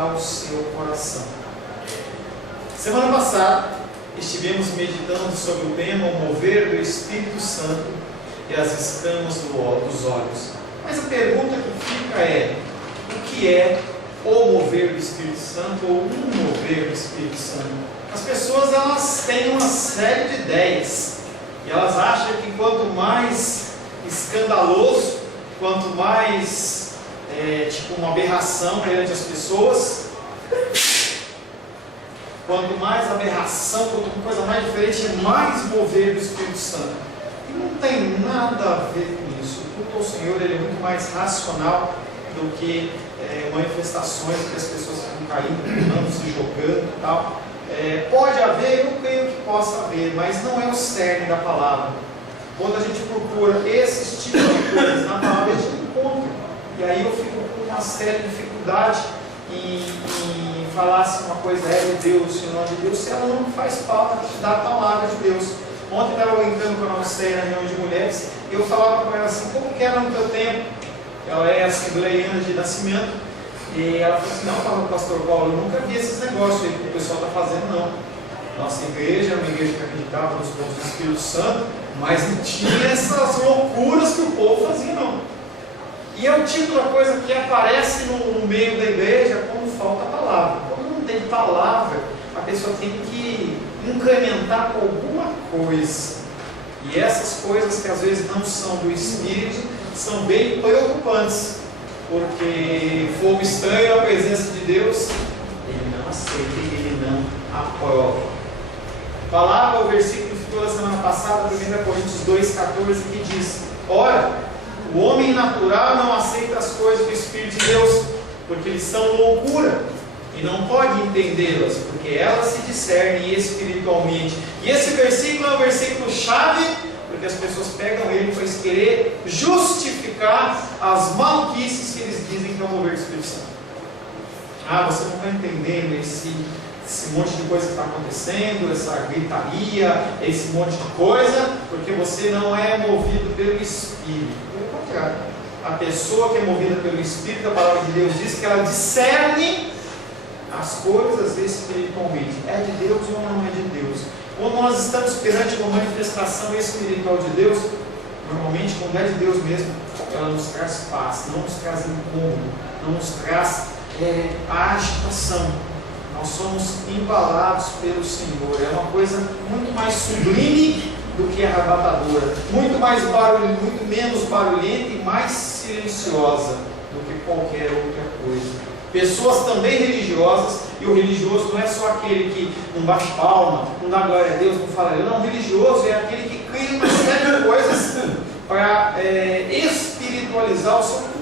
ao seu coração. Semana passada estivemos meditando sobre o tema o mover do Espírito Santo e as escamas dos olhos. Mas a pergunta que fica é: o que é o mover do Espírito Santo ou um mover do Espírito Santo? As pessoas elas têm uma série de ideias e elas acham que quanto mais escandaloso, quanto mais tipo uma aberração perante as pessoas, quanto mais aberração, quanto coisa mais diferente, é mais mover do Espírito Santo. E não tem nada a ver com isso. O culto ao Senhor ele é muito mais racional do que manifestações que as pessoas ficam caindo, pulando, se jogando e tal. Pode haver, eu creio que possa haver, mas não é o cerne da palavra. Quando a gente procura esses tipos de coisas na palavra, a gente encontra. E aí eu fico com uma séria dificuldade em falar se uma coisa é de Deus, se não é de Deus, se ela não faz parte da palavra de Deus. Ontem eu estava brincando com a nossa na reunião de mulheres, e eu falava com ela assim: como que era no teu tempo? Ela é assembleiana de nascimento, e ela falou assim: não, pastor Paulo, eu nunca vi esses negócios aí que o pessoal está fazendo, não. Nossa igreja era uma igreja que acreditava nos dons do Espírito Santo, mas não tinha essas loucuras que o povo fazia, não. E é o tipo da coisa que aparece no meio da igreja quando falta palavra. Quando não tem palavra, a pessoa tem que incrementar com alguma coisa. E essas coisas que às vezes não são do Espírito são bem preocupantes, porque fogo estranho na presença de Deus, ele não aceita, ele não aprova. Falava o versículo que ficou na semana passada, 1 Coríntios 2,14, que diz: ora, o homem natural não aceita as coisas do Espírito de Deus, porque eles são loucura, e não pode entendê-las, porque elas se discernem espiritualmente. E esse versículo é um versículo chave, porque as pessoas pegam ele para querer justificar as maluquices que eles dizem que é o mover do Espírito Santo. Ah, você não está entendendo esse monte de coisa que está acontecendo, essa gritaria, esse monte de coisa, porque você não é movido pelo Espírito. Pelo contrário, a pessoa que é movida pelo Espírito, a palavra de Deus diz que ela discerne as coisas espiritualmente. É de Deus ou não é de Deus? Quando nós estamos perante uma manifestação espiritual de Deus, normalmente quando é de Deus mesmo, ela nos traz paz, não nos traz incômodo, não nos traz a agitação. Nós somos embalados pelo Senhor. É uma coisa muito mais sublime do que arrebatadora, muito menos barulhenta e mais silenciosa do que qualquer outra coisa. Pessoas também religiosas, e o religioso não é só aquele que não bate palma, não dá glória a Deus, não fala, não, o religioso é aquele que cria uma série de coisas para espiritualizar o seu culto.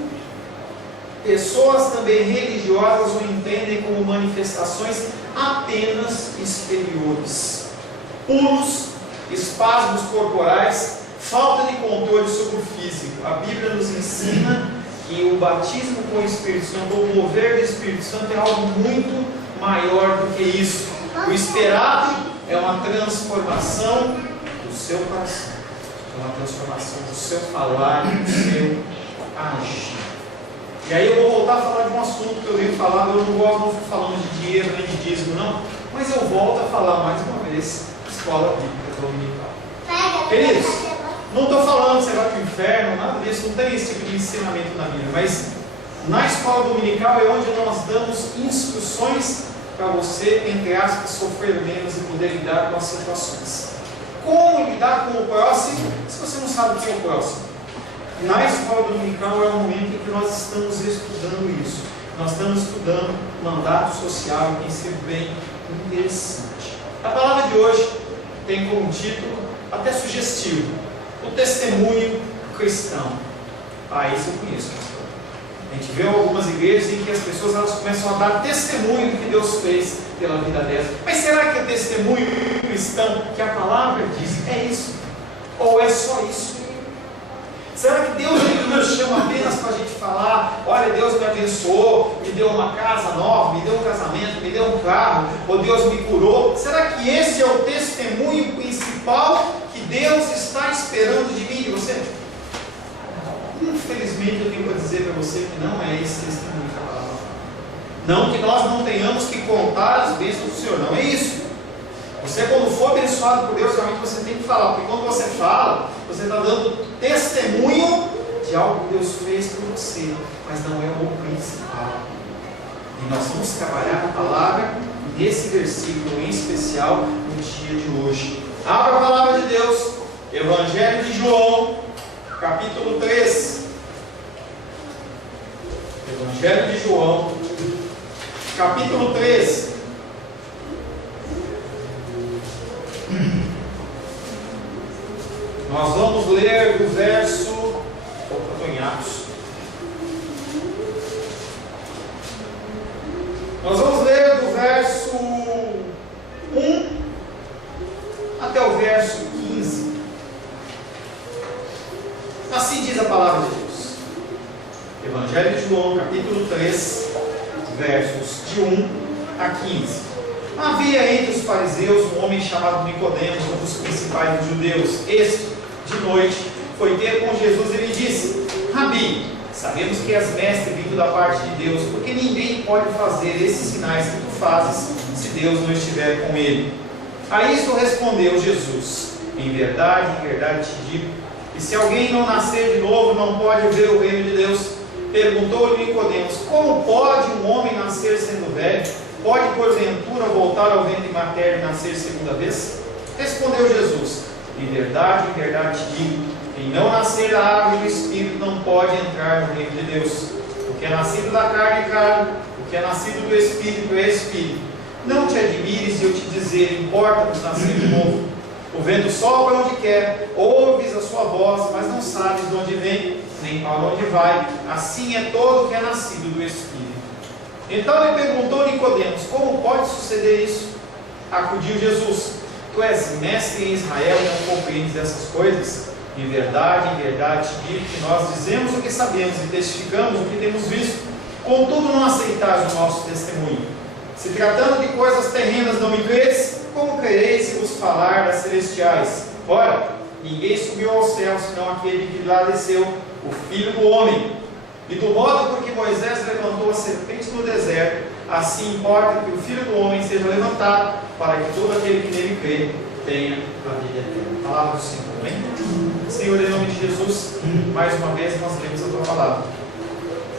Pessoas também religiosas o entendem como manifestações apenas exteriores. Pulos, espasmos corporais, falta de controle sobre o físico. A Bíblia nos ensina que o batismo com o Espírito Santo, ou o mover do Espírito Santo, é algo muito maior do que isso. O esperado é uma transformação do seu coração, é uma transformação do seu falar e do seu agir. E aí eu vou voltar a falar de um assunto que eu venho falando. Eu não fico falando de dinheiro nem de dízimo, não, mas eu volto a falar mais uma vez: escola bíblica dominical. Queridos, não estou falando que você vai para o inferno, nada disso, não tem esse tipo de ensinamento na Bíblia, mas na escola dominical é onde nós damos instruções para você, entre aspas, sofrer menos e poder lidar com as situações. Como lidar com o próximo se você não sabe o que é o próximo? Na escola dominical é o momento em que nós estamos estudando isso. Nós estamos estudando mandato social, e tem sido bem interessante. A palavra de hoje tem como título, até sugestivo, o testemunho cristão. Isso eu conheço, pastor. A gente vê algumas igrejas em que as pessoas elas começam a dar testemunho do que Deus fez pela vida delas. Mas será que o testemunho cristão que a palavra diz é isso? Ou é só isso? Será que Deus nos chama apenas para a gente falar: olha, Deus me abençoou, me deu uma casa nova, me deu um casamento, me deu um carro, ou Deus me curou? Será que esse é o testemunho principal que Deus está esperando de mim e de você? Infelizmente eu tenho para dizer para você que não é esse testemunho que a palavra fala. Não que nós não tenhamos que contar as bênçãos do Senhor, não é isso. Você, quando for abençoado por Deus, realmente você tem que falar, porque quando você fala, você está dando testemunho de algo que Deus fez por você, mas não é o principal. E nós vamos trabalhar a palavra nesse versículo em especial no dia de hoje. Abra a palavra de Deus, Evangelho de João, capítulo 3. Evangelho de João, capítulo 3. Nós vamos ler do verso. Estou em Atos. Nós vamos ler do verso 1 até o verso 15. Assim diz a palavra de Deus. Evangelho de João, capítulo 3, versos de 1 a 15. Havia entre os fariseus um homem chamado Nicodemos, um dos principais dos judeus. Este, de noite, foi ter com Jesus e lhe disse: Rabi, sabemos que és mestre vindo da parte de Deus, porque ninguém pode fazer esses sinais que tu fazes, se Deus não estiver com ele. A isto respondeu Jesus: em verdade te digo, que se alguém não nascer de novo, não pode ver o reino de Deus. Perguntou-lhe Nicodemos: como pode um homem nascer sendo velho? Pode porventura voltar ao ventre materno e nascer segunda vez? Respondeu Jesus: em verdade te digo, quem não nascer da água e do Espírito não pode entrar no reino de Deus. O que é nascido da carne é carne, o que é nascido do Espírito é Espírito. Não te admires de eu te dizer: importa-vos nascer de novo. O vento sopra onde quer, ouves a sua voz, mas não sabes de onde vem, nem para onde vai. Assim é todo o que é nascido do Espírito. Então ele perguntou a Nicodemos: como pode suceder isso? Acudiu Jesus: tu és mestre em Israel e não compreendes essas coisas? Em verdade te digo que nós dizemos o que sabemos e testificamos o que temos visto, contudo não aceitais o nosso testemunho. Se tratando de coisas terrenas não me creis, como crereis se vos falar das celestiais? Ora, ninguém subiu ao céu senão aquele que lá desceu, o Filho do Homem. E do modo por que Moisés levantou a serpente no deserto, assim importa que o Filho do Homem seja levantado, para que todo aquele que nele crê tenha a vida eterna. Palavra do Senhor, amém? Senhor, em nome de Jesus, mais uma vez nós lemos a Tua palavra.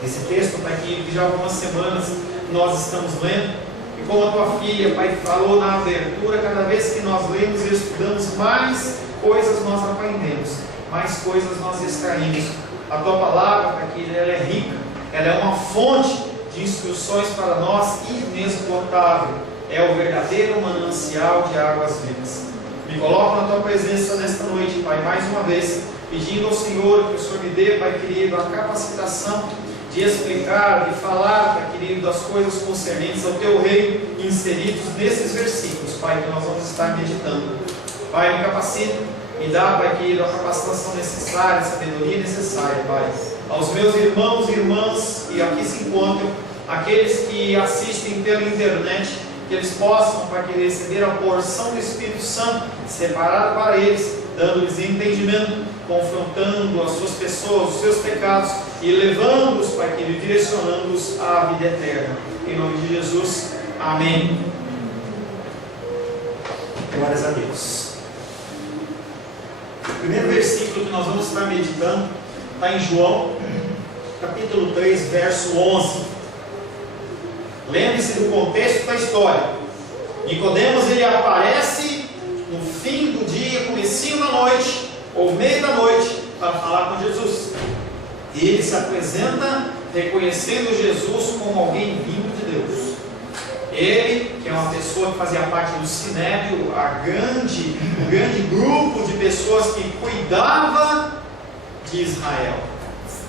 Esse texto está aqui, que já há algumas semanas nós estamos lendo, e como a Tua filha, Pai, falou na abertura, cada vez que nós lemos e estudamos, mais coisas nós aprendemos, mais coisas nós extraímos. A Tua palavra, Pai, que ela é rica, ela é uma fonte de instruções para nós inesgotável, é o verdadeiro manancial de águas vivas. Me coloco na Tua presença nesta noite, Pai, mais uma vez, pedindo ao Senhor que o Senhor me dê, Pai querido, a capacitação de explicar, de falar, Pai querido, das coisas concernentes ao Teu reino, inseridos nesses versículos, Pai, que nós vamos estar meditando. Pai, me capacita, me dá, Pai querido, a capacitação necessária, a sabedoria necessária, Pai. Aos meus irmãos e irmãs que aqui se encontram, aqueles que assistem pela internet, que eles possam, Pai querido, receber a porção do Espírito Santo separada para eles, dando-lhes entendimento, confrontando as suas pessoas, os seus pecados e levando-os, Pai querido, direcionando-os à vida eterna. Em nome de Jesus, amém. Glórias a Deus. O primeiro versículo que nós vamos estar meditando está em João, capítulo 3, verso 11. Lembre-se do contexto da história. Nicodemos, ele aparece no fim do dia, comecinho da noite, ou meio da noite, para falar com Jesus. E ele se apresenta reconhecendo Jesus como alguém vindo de Deus. Ele, que é uma pessoa que fazia parte do Sinédrio, um grande grupo de pessoas que cuidava de Israel.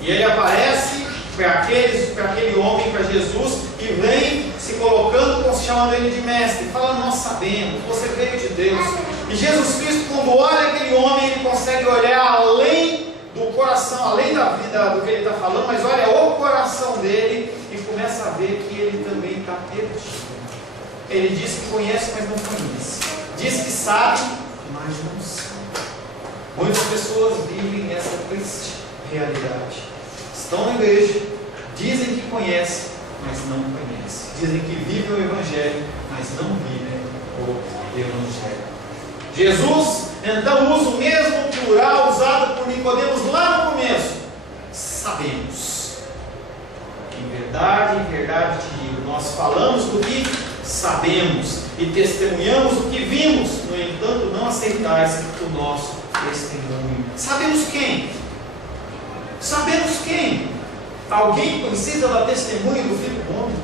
E ele aparece para aquele homem, para Jesus, e vem se colocando, chamando ele de mestre, falando: nós sabemos, você veio de Deus. E Jesus Cristo, quando olha aquele homem, ele consegue olhar além do coração, além da vida do que ele está falando, mas olha o coração dele e começa a ver que ele também está perdido. Ele diz que conhece, mas não conhece. Diz que sabe, mas não sabe. Muitas pessoas vivem essa triste realidade. Estão na igreja, dizem que conhecem, mas não conhecem. Dizem que vivem o Evangelho, mas não vivem o Evangelho. Jesus então usa o mesmo plural usado por Nicodemos lá no começo. Sabemos. Em verdade te digo, nós falamos do que sabemos e testemunhamos o que vimos, no entanto não aceitais o nosso testemunho. Sabemos quem? Sabemos quem? Alguém precisa da testemunha do Filho do Homem?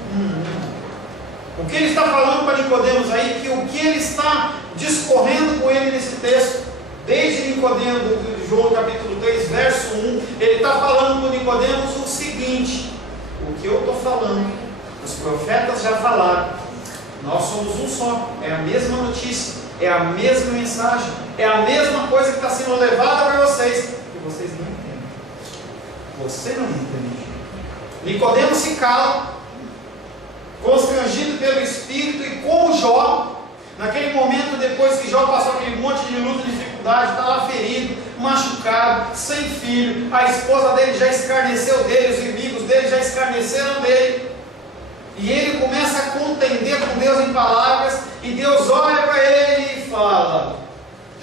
O que ele está falando para Nicodemos aí, que o que ele está discorrendo com ele nesse texto, desde Nicodemos, João capítulo 3, verso 1, ele está falando com Nicodemos o seguinte: o que eu estou falando, os profetas já falaram, nós somos um só, é a mesma notícia, é a mesma mensagem, é a mesma coisa que está sendo levada para vocês, que vocês não entendem. Você não entende. Nicodemos se cala, constrangido pelo Espírito, e como Jó, naquele momento, depois que Jó passou aquele monte de luta e dificuldade, está lá ferido, machucado, sem filho, a esposa dele já escarneceu dele, os inimigos dele já escarneceram dele, e ele começa a contender com Deus em palavras, e Deus olha para ele e fala,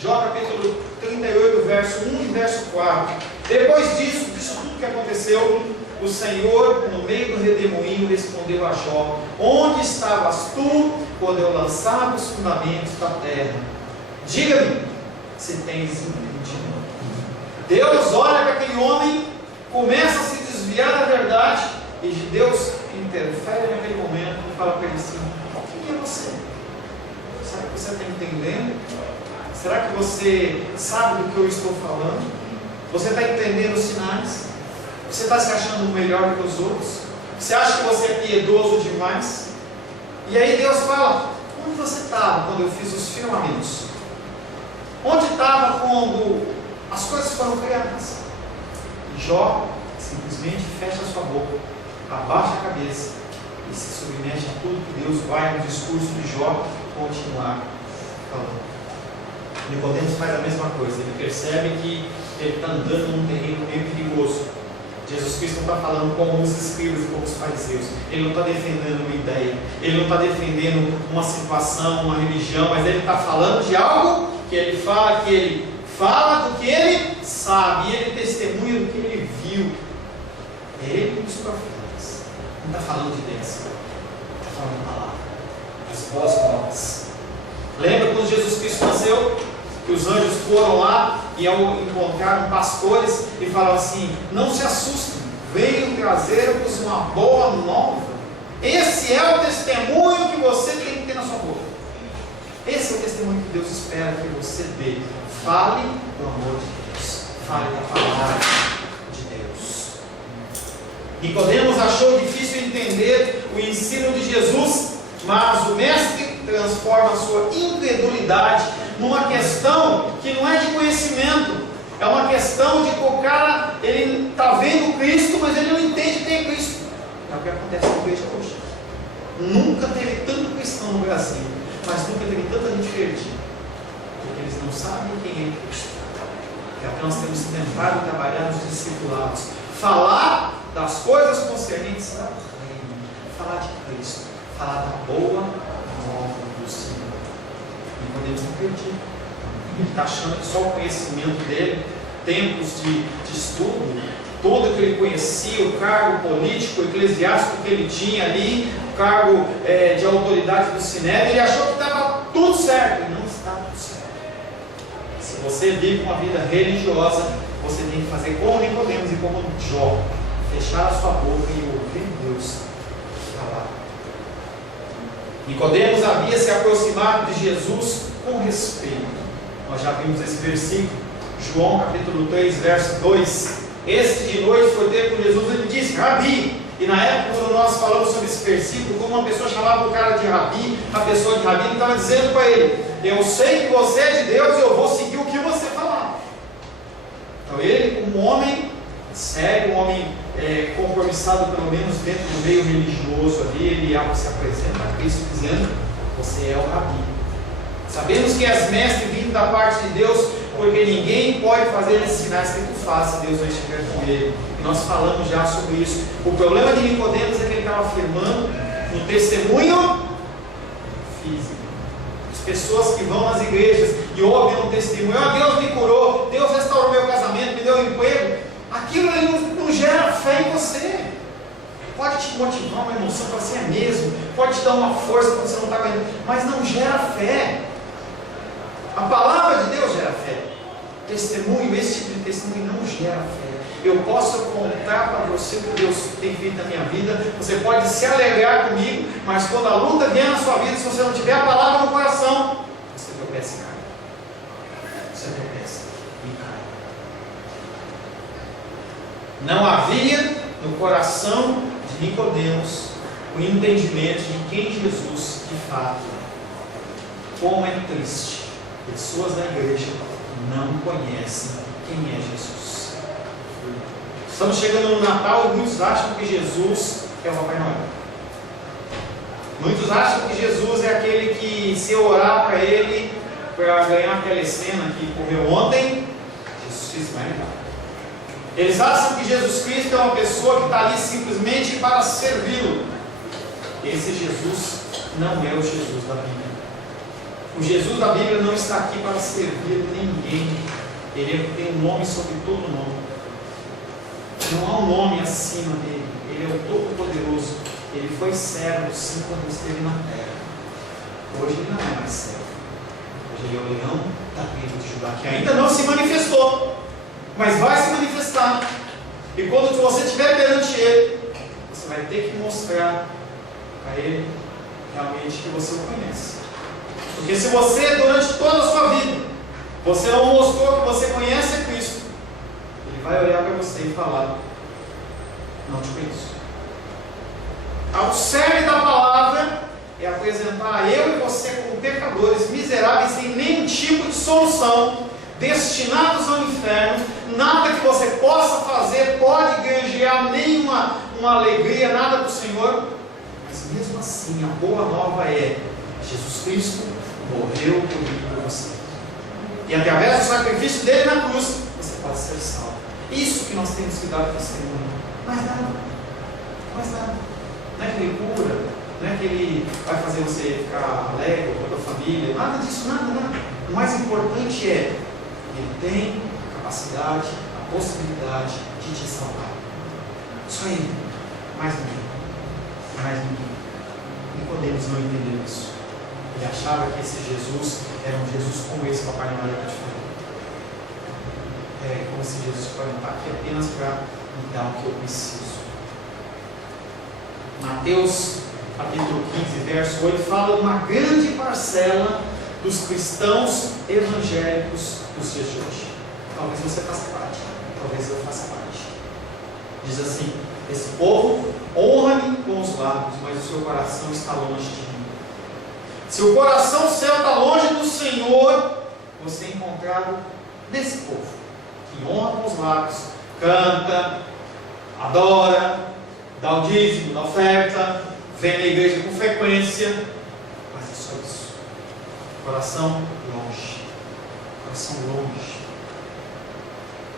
Jó capítulo 38, verso 1 e verso 4, depois disso tudo que aconteceu, o Senhor, no meio do redemoinho, respondeu a Jó: onde estavas tu quando eu lançava os fundamentos da terra? Diga-me se tens entendido. Deus olha para aquele homem, começa a se desviar da verdade, e Deus interfere naquele momento e fala para ele assim: quem é você? Será que você está entendendo? Será que você sabe do que eu estou falando? Você está entendendo os sinais? Você está se achando melhor que os outros? Você acha que você é piedoso demais? E aí Deus fala: onde você estava quando eu fiz os firmamentos? Onde estava quando as coisas foram criadas? E Jó simplesmente fecha a sua boca, abaixa a cabeça e se submete a tudo que Deus vai no discurso de Jó continuar falando. Nicodemos faz a mesma coisa, ele percebe que ele está andando num terreno meio perigoso. Jesus Cristo não está falando como os escribas e como os fariseus, ele não está defendendo uma ideia, ele não está defendendo uma situação, uma religião, mas ele está falando de algo que ele fala do que ele sabe, e ele testemunha do que ele viu. Ele e os profetas. Não está falando de Deus, está falando da palavra, as boas novas. Lembra quando Jesus Cristo nasceu? Que os anjos foram lá e encontraram pastores e falaram assim: não se assustem, venham trazer-vos uma boa nova. Esse é o testemunho que você tem que ter na sua boca. Esse é o testemunho que Deus espera que você dê. Fale do amor de Deus, fale da palavra de Deus. Nicodemos achou difícil entender o ensino de Jesus, mas o mestre transforma a sua incredulidade numa questão que não é de conhecimento, é uma questão de que o cara, ele está vendo Cristo, mas ele não entende quem é Cristo. É o que acontece com a igreja hoje. Nunca teve tanto cristão no Brasil, mas nunca teve tanta gente perdida, porque eles não sabem quem é Cristo. Então nós temos que tentar trabalhar nos discipulados, falar das coisas concernentes ao reino, falar de Cristo, falar da boa nova do Senhor. E podemos não perder. Ele está achando que só o conhecimento dele, tempos de estudo, todo que ele conhecia, o cargo político, eclesiástico que ele tinha ali, o cargo de autoridade do Sinédrio, ele achou que estava tudo certo, e não está tudo certo. Se você vive uma vida religiosa, você tem que fazer como Nicodemos e como Jó, fechar a sua boca e ouvir Deus falar. Nicodemos havia se aproximado de Jesus com respeito. Nós já vimos esse versículo, João capítulo 3, verso 2. Este de noite foi ter com Jesus, ele disse: Rabi. E na época, quando nós falamos sobre esse versículo, como uma pessoa chamava o cara de Rabi, a pessoa de Rabi, ele estava dizendo para ele: eu sei que você é de Deus e eu vou seguir o que você falar. Então ele, como um homem sério, um homem compromissado pelo menos dentro do meio religioso ali, ele se apresenta a Cristo dizendo: você é o Rabi. Sabemos que és mestre vindo da parte de Deus, porque ninguém pode fazer esses sinais que tu fazes se Deus não estiver com ele. E nós falamos já sobre isso. O problema de Nicodemos é que ele estava afirmando no testemunho físico. As pessoas que vão nas igrejas e ouvem um testemunho: oh, Deus me curou, Deus restaurou meu casamento, me deu um emprego. Aquilo ali não gera fé em você. Pode te motivar uma emoção para você é mesmo, pode te dar uma força quando você não está ganhando, mas não gera fé. A palavra de Deus gera fé. Testemunho, esse tipo de testemunho não gera fé. Eu posso contar para você o que Deus tem feito na minha vida, você pode se alegrar comigo, mas quando a luta vier na sua vida, se você não tiver a palavra no coração, você tropeça e cai. Você tropeça e cai. Não havia no coração de Nicodemos o entendimento de quem Jesus de fato é. Como é triste, pessoas da igreja não conhecem quem é Jesus. Estamos chegando no Natal e muitos acham que Jesus é o Papai Noel. Muitos acham que Jesus é aquele que, se eu orar para ele, para ganhar aquela cena que correu ontem, Jesus Cristo vai negar. Eles acham que Jesus Cristo é uma pessoa que está ali simplesmente para servi-lo. Esse Jesus não é o Jesus da Bíblia. O Jesus da Bíblia não está aqui para servir ninguém. Ele tem um nome sobre todo nome. Não há um nome acima dele. Ele é o Todo-Poderoso. Ele foi servo sim quando esteve na terra. Hoje ele não é mais servo. Hoje ele é o leão da tribo de Judá, que ainda não se manifestou, mas vai se manifestar. E quando você estiver perante ele, você vai ter que mostrar para ele realmente que você o conhece. Porque se você, durante toda a sua vida, você não mostrou que você conhece a Cristo, ele vai olhar para você e falar: não te conheço. O cerne da palavra é apresentar eu e você como pecadores, miseráveis, sem nenhum tipo de solução, destinados ao inferno. Nada que você possa fazer pode granjear nenhuma alegria, nada para o Senhor. Mas mesmo assim, a boa nova é: Jesus Cristo morreu por mim e por você. E através do sacrifício dele na cruz, você pode ser salvo. Isso que nós temos que dar testemunho. Mais nada. Mais nada. Não é que ele cura, não é que ele vai fazer você ficar alegre com a tua família. Nada disso, nada, nada. O mais importante é: ele tem a capacidade, a possibilidade de te salvar. Só ele. Mais ninguém. Mais ninguém. Nicodemos não entendeu isso. Ele achava que esse Jesus era um Jesus como esse Papai Noel que eu te falei. É como se Jesus pode estar aqui apenas para me dar o que eu preciso. Mateus capítulo 15, verso 8, fala de uma grande parcela dos cristãos evangélicos dos dias de hoje. Talvez você faça parte, talvez eu faça parte. Diz assim: esse povo honra-me com os lábios, mas o seu coração está longe de mim. Se o coração seu está longe do Senhor, você é encontrado nesse povo, que honra com os lábios, canta, adora, dá o dízimo, dá oferta, vem na igreja com frequência, mas é só isso. Coração longe. Coração longe.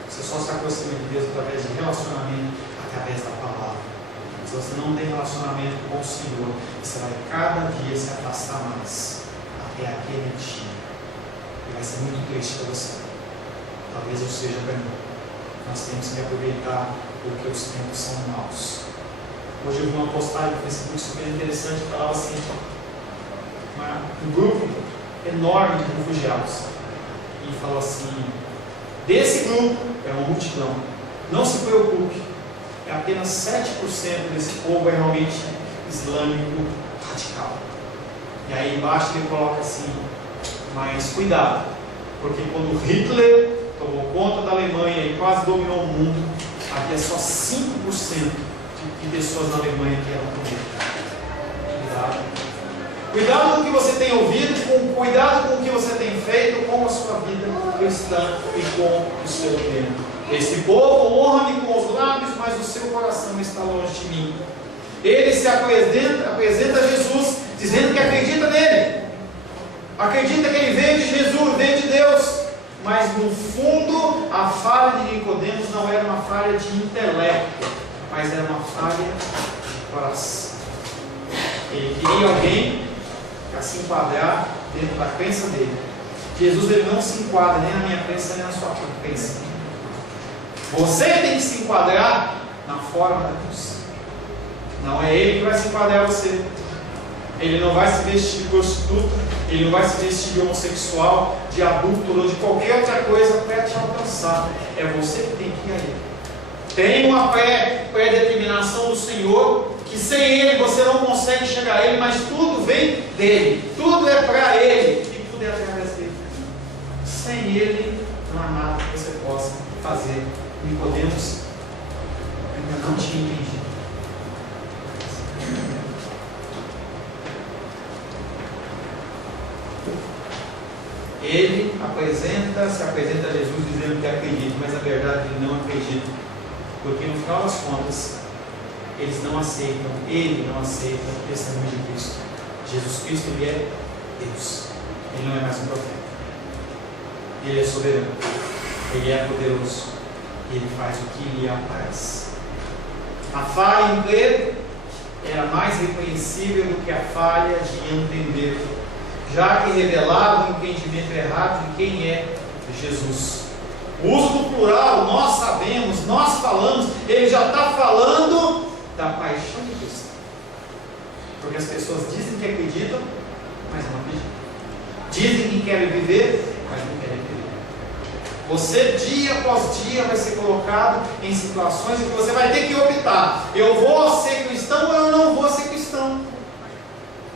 Você só se aproxima de Deus através de relacionamento, através da palavra. Se você não tem relacionamento com o Senhor, você vai cada dia se afastar mais, até aquele dia. E vai ser muito triste para você. Talvez eu seja para mim. Nós temos que aproveitar porque os tempos são maus. Hoje eu vi uma postagem no Facebook super interessante que falava assim: um grupo enorme de refugiados, e falou assim: desse grupo, é uma multidão, não se preocupe, é apenas 7% desse povo é realmente islâmico radical. E aí embaixo ele coloca assim: mas cuidado, porque quando Hitler tomou conta da Alemanha e quase dominou o mundo, havia só 5% de pessoas na Alemanha que eram com ele. Cuidado. Cuidado com o que você tem ouvido, cuidado com o que você tem feito, com a sua vida cristã e com o seu tempo. Esse povo honra-me com os lábios, mas o seu coração está longe de mim. Ele se apresenta a Jesus, dizendo que acredita nele. Acredita que ele veio de Jesus, veio de Deus, mas Mas no fundo, a falha de Nicodemos não era uma falha de intelecto, mas era uma falha de coração. Ele queria alguém para se enquadrar dentro da crença dele. Jesus, ele não se enquadra nem na minha crença nem na sua crença. Você tem que se enquadrar na forma da cruz. Não é ele que vai se enquadrar a você. Ele não vai se vestir de prostituta, ele não vai se vestir de homossexual, de adúltero ou de qualquer outra coisa para te alcançar. É você que tem que ir a ele. Tem uma pré-determinação do Senhor, que sem ele você não consegue chegar a ele, mas tudo vem dele, tudo é para ele e tudo é através dele. Sem ele não há nada que você possa fazer. Nicodemos ainda não tinha entendido. Ele se apresenta a Jesus dizendo que acredita, mas na verdade ele não acredita, porque no final das contas eles não aceitam, ele não aceita o testemunho de Cristo. Jesus Cristo, ele é Deus, ele não é mais um profeta, ele é soberano, ele é poderoso, ele faz o que lhe apraz. A falha em crer era mais reconhecível do que a falha de entender, já que revelava o entendimento errado de quem é Jesus. O uso do plural, nós sabemos, nós falamos, ele já está falando da paixão de Cristo. Porque as pessoas dizem que acreditam, mas não acreditam. Dizem que querem viver, mas não querem viver. Você, dia após dia, vai ser colocado em situações em que você vai ter que optar: eu vou ser cristão ou eu não vou ser cristão,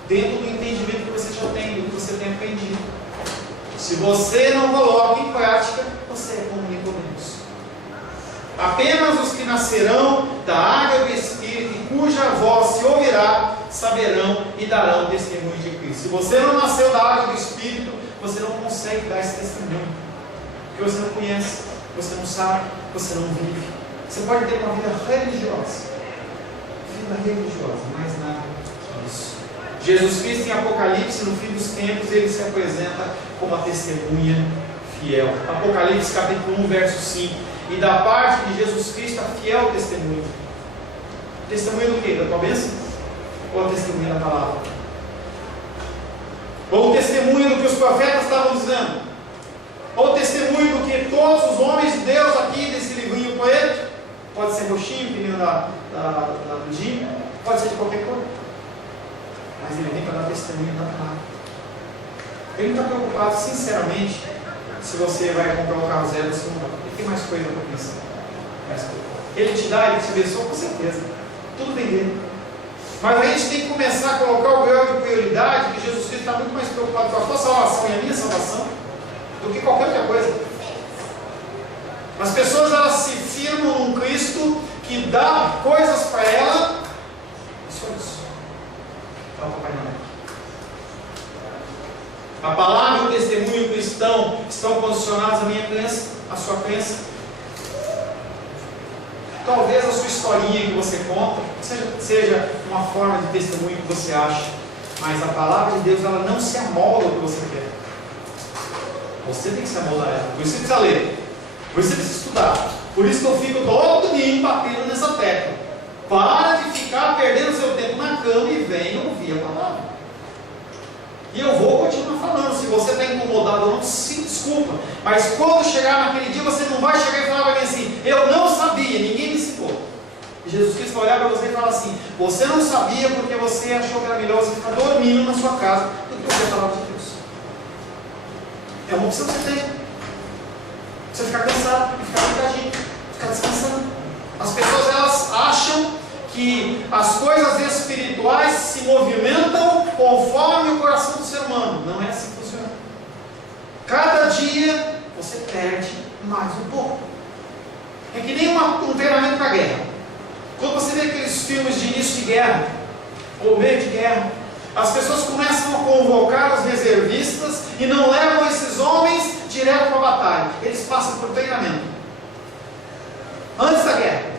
dentro do entendimento que você já tem, do que você tem aprendido. Se você não coloca em prática, você é como Nicodemos. Apenas os que nascerão da água e do Espírito, e cuja voz se ouvirá, saberão e darão testemunho de Cristo. Se você não nasceu da água e do Espírito, você não consegue dar esse testemunho, porque você não conhece, você não sabe, você não vive. Você pode ter uma vida religiosa, mais nada que isso. Jesus Cristo, em Apocalipse, no fim dos tempos, ele se apresenta como a testemunha fiel. Apocalipse capítulo 1, verso 5. E da parte de Jesus Cristo, a fiel testemunha. Testemunha do quê? Da tua bênção? Ou a testemunha da palavra? Ou o testemunho do que os profetas estavam dizendo? Ou o testemunho do que todos os homens de Deus aqui desse livrinho poético? Pode ser roxinho, pneu do dia, pode ser de qualquer coisa. Mas ele vem para dar testemunho da palavra. Ele não está preocupado, sinceramente, se você vai comprar um carro zero ou se não vai. Ele tem mais coisa para pensar. Ele te dá, ele te abençoa, com certeza. Tudo vem dele. Mas a gente tem que começar a colocar o grau de prioridade, que Jesus Cristo está muito mais preocupado com a tua salvação e a minha salvação do que qualquer outra coisa. As pessoas, elas se firmam num Cristo que dá coisas para ela, e só isso. Então, Papai Noel. A palavra e o testemunho cristão estão condicionados à minha crença, à sua crença. Talvez a sua historinha que você conta seja uma forma de testemunho que você acha, mas a palavra de Deus, ela não se amolda ao que você quer. Você tem que se amoldar a ela. Por isso você precisa ler, por isso você precisa estudar. Por isso que eu fico todo domingo batendo nessa tecla. Para de ficar perdendo seu tempo na cama e venha ouvir a palavra. E eu vou continuar falando. Se você está incomodado ou não, se desculpa. Mas quando chegar naquele dia, você não vai chegar e falar para mim assim: eu não sabia, ninguém me ensinou. E Jesus Cristo vai olhar para você e falar assim: você não sabia porque você achou que era melhor você ficar dormindo na sua casa do que ouvir a palavra de Deus. É uma opção que você tem. Você ficar cansado e ficar deitadinho, ficar descansando. As pessoas, elas acham que as coisas espirituais se movimentam conforme o coração do ser humano. Não é assim que funciona. Cada dia você perde mais um pouco. É que nem um treinamento para guerra. Quando você vê aqueles filmes de início de guerra ou meio de guerra, as pessoas começam a convocar os reservistas e não levam esses homens direto para a batalha. Eles passam por treinamento antes da guerra,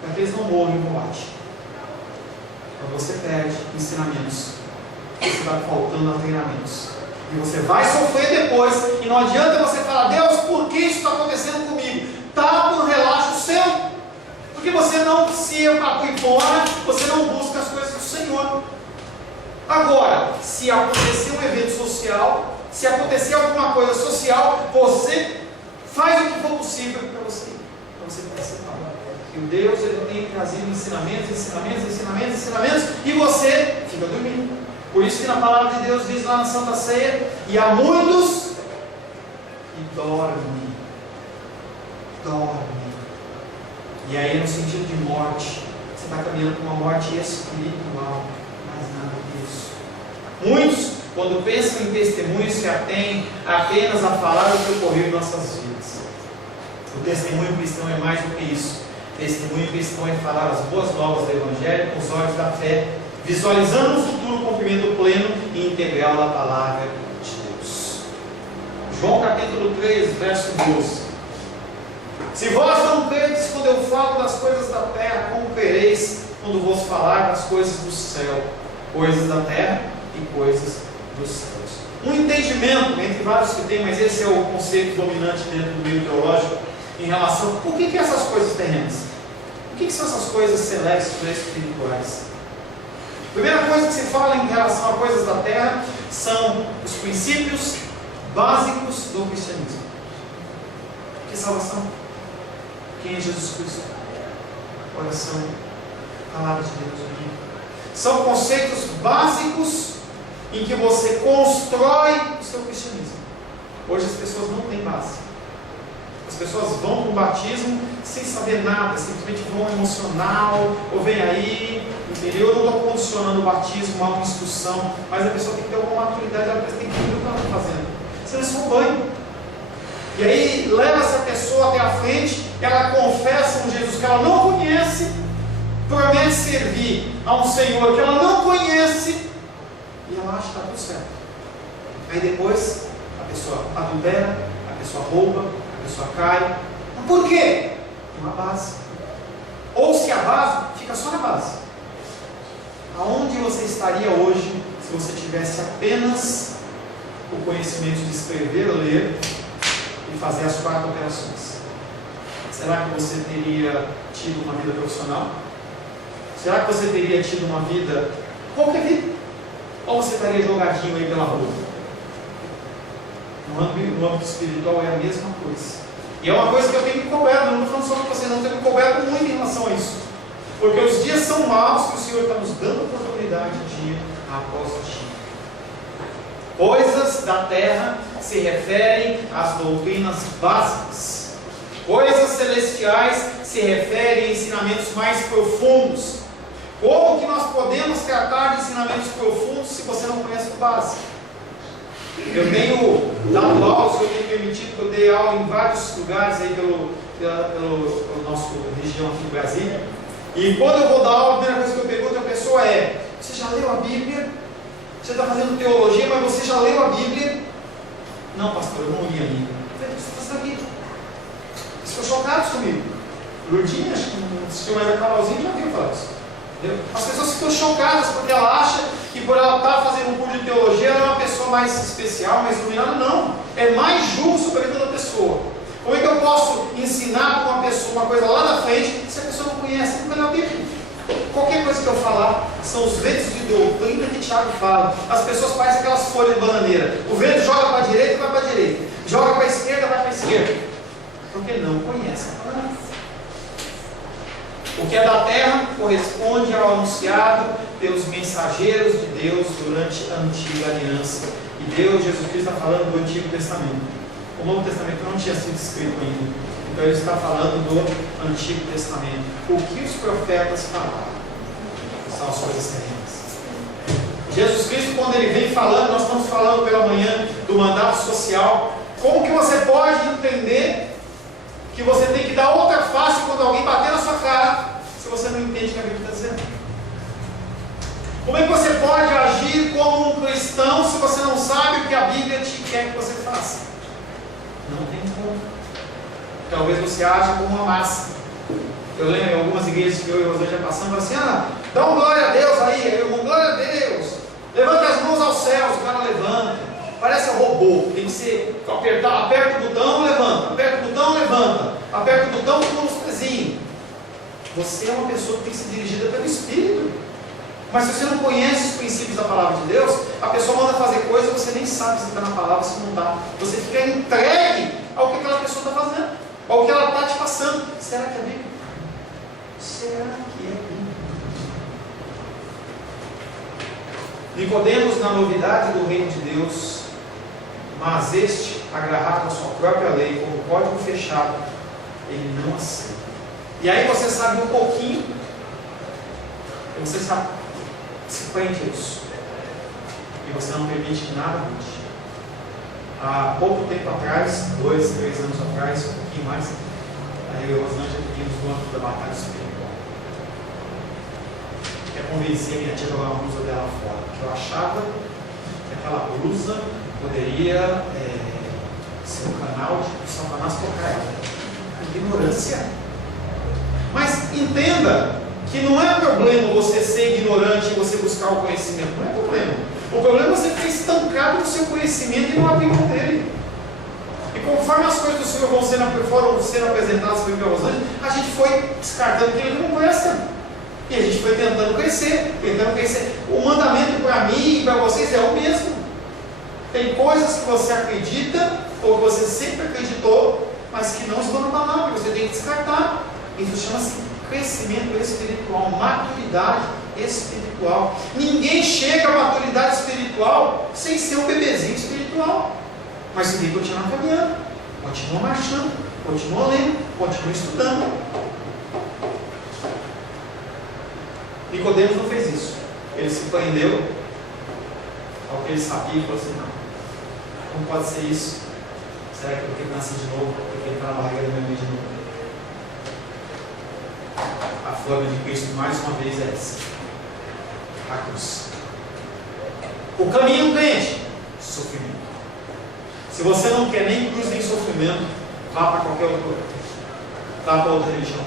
para que eles não morram em combate. Então você perde ensinamentos, você vai faltando a treinamentos. E você vai sofrer depois. E não adianta você falar: Deus, por que isso está acontecendo comigo? Está por relaxo seu. Porque você não se apipona, você não busca as coisas do Senhor. Agora, se acontecer um evento social, se acontecer alguma coisa social, você faz o que for possível para você participar. E o Deus, ele tem trazido ensinamentos, e você fica dormindo. Por isso que na palavra de Deus diz lá na Santa Ceia: e há muitos que dormem. E aí no sentido de morte, você está caminhando para uma morte espiritual, mas nada disso. Muitos, quando pensam em testemunho, se atêm apenas a falar o que ocorreu em nossas vidas. O testemunho cristão é mais do que isso. O testemunho cristão é falar as boas novas do Evangelho com os olhos da fé, visualizando no futuro o cumprimento pleno e integral da palavra de Deus. João capítulo 3, verso 12. Se vós não credes quando eu falo das coisas da terra, como crereis quando vos falar das coisas do céu? Coisas da terra e coisas dos céus. Um entendimento, entre vários que tem, mas esse é o conceito dominante dentro do meio teológico, em relação a o que é essas coisas terrenas? O que são essas coisas celestes ou espirituais? A primeira coisa que se fala em relação a coisas da terra são os princípios básicos do cristianismo. Que salvação? Quem é Jesus Cristo? Oração, palavra de Deus. São conceitos básicos em que você constrói o seu cristianismo. Hoje as pessoas não têm base. As pessoas vão para o batismo sem saber nada, simplesmente vão emocional, ou vem aí, entendeu? Eu não estou condicionando o batismo a uma instrução, mas a pessoa tem que ter alguma maturidade, ela tem que entender o que ela está fazendo. Senão é só banho. E aí leva essa pessoa até a frente, ela confessa um Jesus que ela não conhece, promete servir a um Senhor que ela não conhece, e ela acha que está tudo certo. Aí depois a pessoa adultera, a pessoa rouba, a pessoa cai. Mas por quê? Tem uma base. Ou se a base, fica só na base. Aonde você estaria hoje se você tivesse apenas o conhecimento de escrever, ler e fazer as 4 operações? Será que você teria tido uma vida profissional? Será que você teria tido uma vida, qualquer vida? Ou você estaria jogadinho aí pela rua? No âmbito espiritual é a mesma coisa. E é uma coisa que eu tenho me coberto, não estou falando só para você, não, tenho me coberto muito em relação a isso. Porque os dias são maus que o Senhor está nos dando oportunidade dia após dia. Coisas da terra se referem às doutrinas básicas. Coisas celestiais se referem a ensinamentos mais profundos. Como que nós podemos tratar de ensinamentos profundos se você não conhece o básico? Eu tenho dado aulas, eu tenho permitido que eu dei aula em vários lugares aí pelo nosso região aqui do Brasil. E quando eu vou dar aula, a primeira coisa que eu pergunto à pessoa é: você já leu a Bíblia? Você está fazendo teologia, mas você já leu a Bíblia? Não, pastor, eu não li a Bíblia. Você está aqui. Eles ficam chocados comigo. Lourdinha, acho que não assistiu mais a Carolzinha, já viu falar isso. Entendeu? As pessoas ficam chocadas porque ela acha que por ela estar fazendo um curso de teologia ela é uma pessoa mais especial, mais iluminada. Não, é mais julgo sobre toda pessoa. Como é que eu posso ensinar para uma pessoa uma coisa lá na frente se a pessoa não conhece, nunca leu a Bíblia? Qualquer coisa que eu falar são os ventos de doutrina que Tiago fala. As pessoas parecem aquelas folhas de bananeira. O vento joga para a direita e vai para a direita, joga para a esquerda e vai para a esquerda, porque não conhece a palavra. O que é da terra corresponde ao anunciado pelos mensageiros de Deus durante a antiga aliança. E Deus, Jesus Cristo, está falando do Antigo Testamento. O Novo Testamento não tinha sido escrito ainda. Então ele está falando do Antigo Testamento. O que os profetas falaram são as coisas terrenas. Jesus Cristo, quando ele vem falando, nós estamos falando pela manhã do mandato social. Como que você pode entender que você tem que dar outra face quando alguém bater na sua cara, se você não entende o que a Bíblia está dizendo? Como é que você pode agir como um cristão se você não sabe o que a Bíblia te quer que você faça? Não tem como. Talvez você age como uma massa. Eu lembro em algumas igrejas que eu e a Rosângela passamos, assim: dá um glória a Deus aí, irmão, glória a Deus, levanta as mãos aos céus, o cara levanta. parece um robô, tem que ser, aperta o botão, levanta, aperta o botão, levanta, aperta o botão, pula os pezinhos. Você é uma pessoa que tem que ser dirigida pelo Espírito. Mas se você não conhece os princípios da palavra de Deus, a pessoa manda fazer coisa e você nem sabe se está na palavra, se não está. Você fica entregue ao que aquela pessoa está fazendo, ao que ela está te passando. Será que é Bíblia? Será que é Bíblia? Nicodemos na novidade do reino de Deus, mas este, agarrado à sua própria lei, como código fechado, ele não aceita. E aí você sabe um pouquinho, e você sabe, se prende isso, e você não permite que nada mude. Há pouco tempo atrás, 2, 3 anos atrás, um pouquinho mais, aí eu e a Rosângela pedimos no âmbito da batalha espiritual. Quer convencer minha tia a jogar uma blusa dela fora, porque eu achava que aquela blusa poderia ser um canal de Satanás tocar ela. Ignorância. Mas entenda que não é problema você ser ignorante e você buscar o conhecimento. Não é problema. O problema é você ficar estancado no seu conhecimento e não abrir mão dele. E conforme as coisas do Senhor foram sendo apresentadas para o Rosângela, a gente foi descartando aquilo que não presta. E a gente foi tentando crescer. O mandamento para mim e para vocês é o mesmo. Tem coisas que você acredita, ou que você sempre acreditou, mas que não estão na palavra, você tem que descartar. Isso chama-se crescimento espiritual, maturidade espiritual. Ninguém chega à maturidade espiritual sem ser um bebezinho espiritual. Mas você tem que continuar caminhando, continua marchando, continua lendo, continua estudando. Nicodemos não fez isso. Ele se prendeu ao que ele sabia e falou assim: não pode ser isso. Será que porque nasci de novo, porque ele está na barriga da minha mãe de novo? A forma de Cristo, mais uma vez, é essa: a cruz. O caminho crente, sofrimento. Se você não quer nem cruz nem sofrimento, vá para qualquer outra coisa. Vá para outra religião.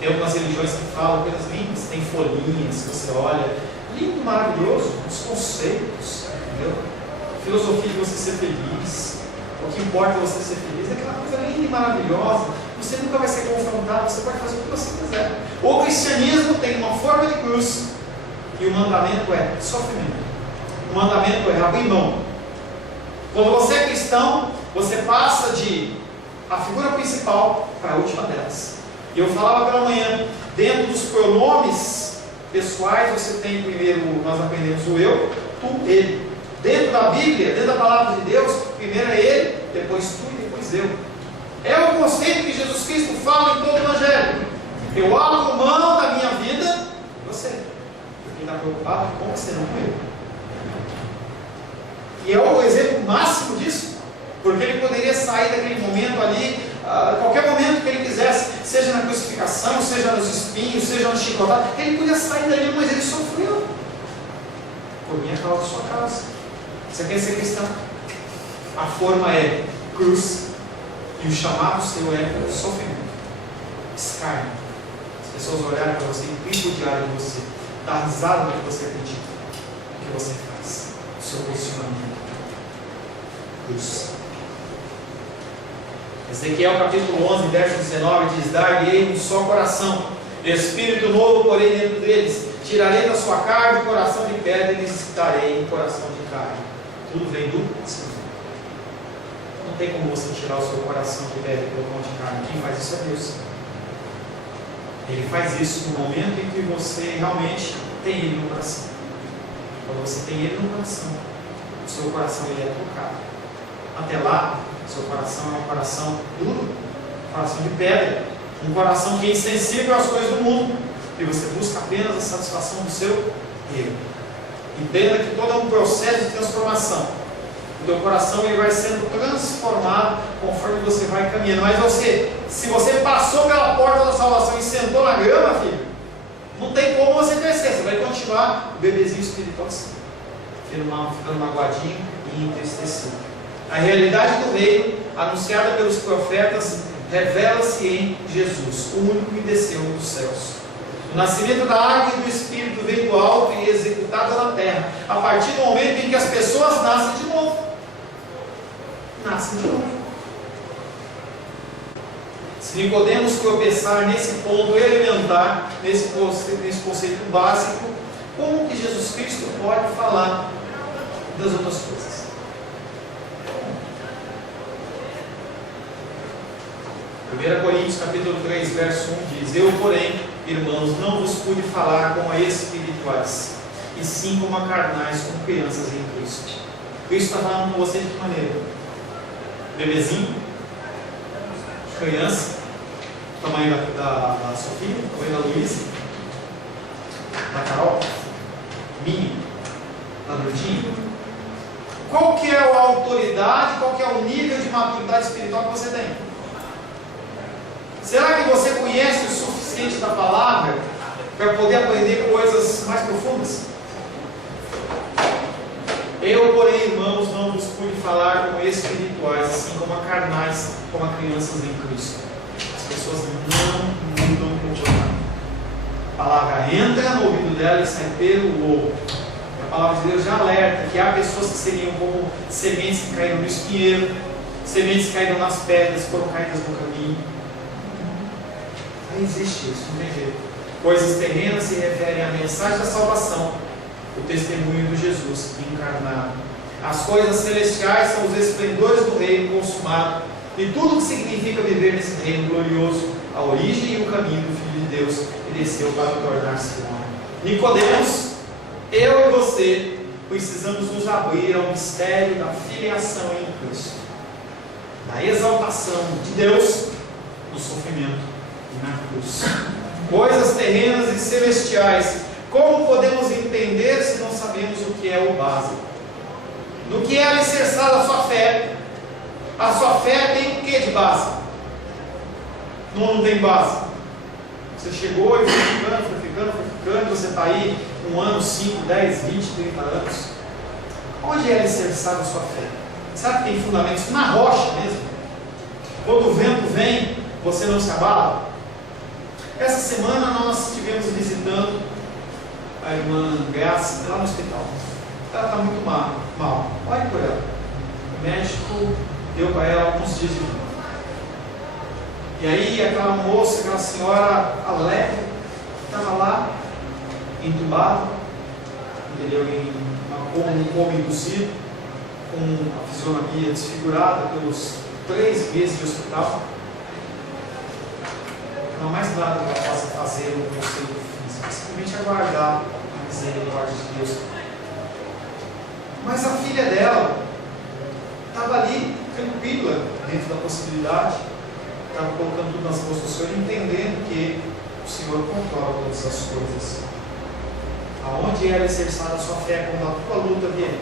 Tem algumas religiões que falam coisas lindas, tem folhinhas, você olha, lindo, maravilhoso, os conceitos, entendeu? Filosofia de você ser feliz. O que importa é você ser feliz, é aquela coisa linda e maravilhosa. Você nunca vai ser confrontado, você pode fazer o que você quiser. O cristianismo tem uma forma de cruz, e o mandamento é sofrimento. O mandamento é abrir mão. Quando você é cristão, você passa de a figura principal para a última delas. E eu falava pela manhã, dentro dos pronomes pessoais, você tem primeiro, nós aprendemos o eu, tu, ele. Dentro da Bíblia, dentro da palavra de Deus, primeiro é ele, depois tu e depois eu. É o conceito que Jesus Cristo fala em todo o Evangelho. Eu abro mão da minha vida e você. Porque está preocupado com você, não com ele. E é o exemplo máximo disso. Porque ele poderia sair daquele momento ali, qualquer momento que ele quisesse, seja na crucificação, seja nos espinhos, seja no chicotada, ele podia sair dali, mas ele sofreu. Por minha causa, sua causa. Você quer ser cristão? A forma é cruz, e o chamado seu é sofrimento, escárnio. As pessoas olharem para você e tripudiarem de você, dar risada no que você acredita, no que você faz, no seu posicionamento. Cruz. Ezequiel capítulo 11, verso 19 diz: dar-lhe-ei um só coração, espírito novo porém dentro deles, tirarei da sua carne o coração de pedra e lhes darei um coração de carne. Tudo vem do Senhor. Não tem como você tirar o seu coração de pedra e colocar um de carne. Quem faz isso é Deus. Ele faz isso no momento em que você realmente tem Ele no coração. Quando você tem Ele no coração, o seu coração ele é tocado. Até lá, o seu coração é um coração duro, um coração de pedra, um coração que é insensível às coisas do mundo, e você busca apenas a satisfação do seu eu. Entenda que todo é um processo de transformação. O teu coração ele vai sendo transformado conforme você vai caminhando. Mas se você passou pela porta da salvação e sentou na grama, filho, não tem como você crescer. Você vai continuar o bebezinho espiritual assim, ficando magoadinho e entristecido. A realidade do reino, anunciada pelos profetas, revela-se em Jesus, o único que desceu dos céus. O nascimento da água e do Espírito veio do alto e executado na terra, a partir do momento em que as pessoas nascem de novo. nascem de novo. Se Nicodemos tropeçar nesse ponto elementar, nesse conceito básico, como que Jesus Cristo pode falar das outras coisas? 1 Coríntios capítulo 3, verso 1 diz: Eu, porém, irmãos, não vos pude falar como a espirituais, e sim como a carnais, como crianças em Cristo. Cristo está falando com você de que maneira? Bebezinho? Criança? Tamanho da Sofia? Tamanho da Luísa? Da Carol? Minha? Da Nurdinha? Qual que é a autoridade, qual que é o nível de maturidade espiritual que você tem? Será que você conhece o suficiente da palavra para poder aprender coisas mais profundas? Eu, porém, irmãos, não vos pude falar como espirituais, assim como a carnais, como a crianças em Cristo. As pessoas não mudam o comportamento. A palavra entra no ouvido dela e sai pelo ovo. A palavra de Deus já alerta que há pessoas que seriam como sementes que caíram no espinheiro, sementes que caíram nas pedras, foram caídas no caminho. Não existe isso, não tem jeito. Coisas terrenas se referem à mensagem da salvação, o testemunho de Jesus encarnado. As coisas celestiais são os esplendores do reino consumado e tudo o que significa viver nesse reino glorioso, a origem e o caminho do Filho de Deus que desceu para tornar-se homem. Nicodemos, eu e você precisamos nos abrir ao mistério da filiação em Cristo, da exaltação de Deus no sofrimento e na cruz. Coisas terrenas e celestiais. Como podemos entender se não sabemos o que é o básico? No que é alicerçada a sua fé? A sua fé tem o que de base? Não tem base. Você chegou e foi ficando, você está aí 1 ano, 5, 10, 20, 30 anos. Onde é alicerçada a sua fé? Sabe que tem fundamentos na rocha mesmo? Quando o vento vem, você não se abala? Essa semana nós estivemos visitando a irmã Graça lá no hospital. Ela está muito mal. Olhe por ela. O médico deu para ela alguns dias de vida. E aí aquela moça, aquela senhora alegre, estava lá, entubada, entendeu? Em um coma induzido, com a fisionomia desfigurada pelos 3 meses de hospital. Não há mais nada que ela possa fazer no conceito físico, simplesmente aguardar a misericórdia de Deus. Mas a filha dela estava ali, tranquila, dentro da possibilidade, estava colocando tudo nas mãos do Senhor, entendendo que o Senhor controla todas as coisas. Aonde é alicerçada a sua fé quando a tua luta vier?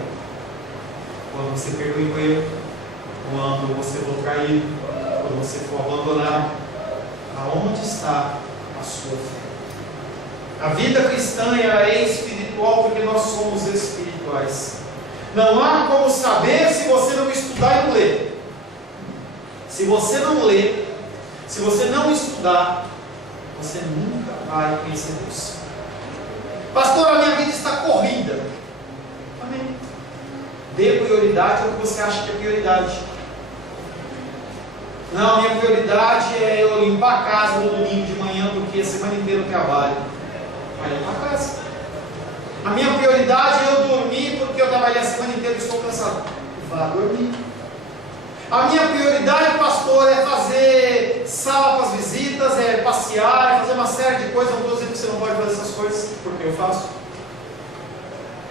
Quando você perder o emprego, quando você for traído, quando você for abandonado. Aonde está a sua fé? A vida cristã é espiritual porque nós somos espirituais. Não há como saber se você não estudar e não ler. Se você não ler, se você não estudar, você nunca vai conhecer Deus. Pastor, a minha vida está corrida. Amém. Dê prioridade ao que você acha que é prioridade. Não, a minha prioridade é eu limpar a casa no domingo de manhã, porque a semana inteira eu trabalho. Vai limpar a casa. A minha prioridade é eu dormir, porque eu trabalhei a semana inteira e estou cansado. Vá dormir. A minha prioridade, pastor, é fazer sala para as visitas, é passear, é fazer uma série de coisas. Não estou dizendo que você não pode fazer essas coisas, porque eu faço.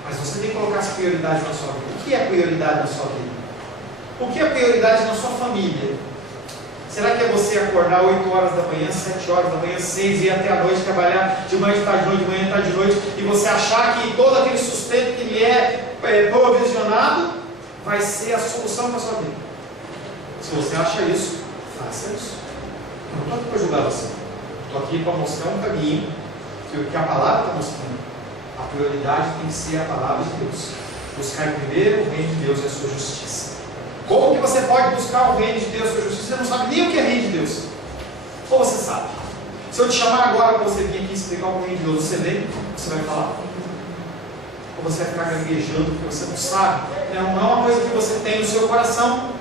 Mas você tem que colocar as prioridades na sua vida. O que é prioridade na sua vida? O que é prioridade na sua família? Será que é você acordar 8 horas da manhã, 7 horas da manhã, 6 e ir até a noite trabalhar de manhã, de tarde, de noite, de manhã, de tarde, de noite, e você achar que todo aquele sustento que lhe é provisionado vai ser a solução para a sua vida? Se você acha isso, faça isso. Eu não estou aqui para julgar você. Estou aqui para mostrar um caminho que a palavra está mostrando. A prioridade tem que ser a palavra de Deus. Buscar primeiro o reino de Deus e a sua justiça. Como que você pode buscar o reino de Deus e a sua justiça? Você não sabe nem o que é reino de Deus. Ou você sabe? Se eu te chamar agora para você vir aqui explicar o reino de Deus, você vem? Você vai falar? Ou você vai ficar gaguejando porque você não sabe? Não é uma coisa que você tem no seu coração.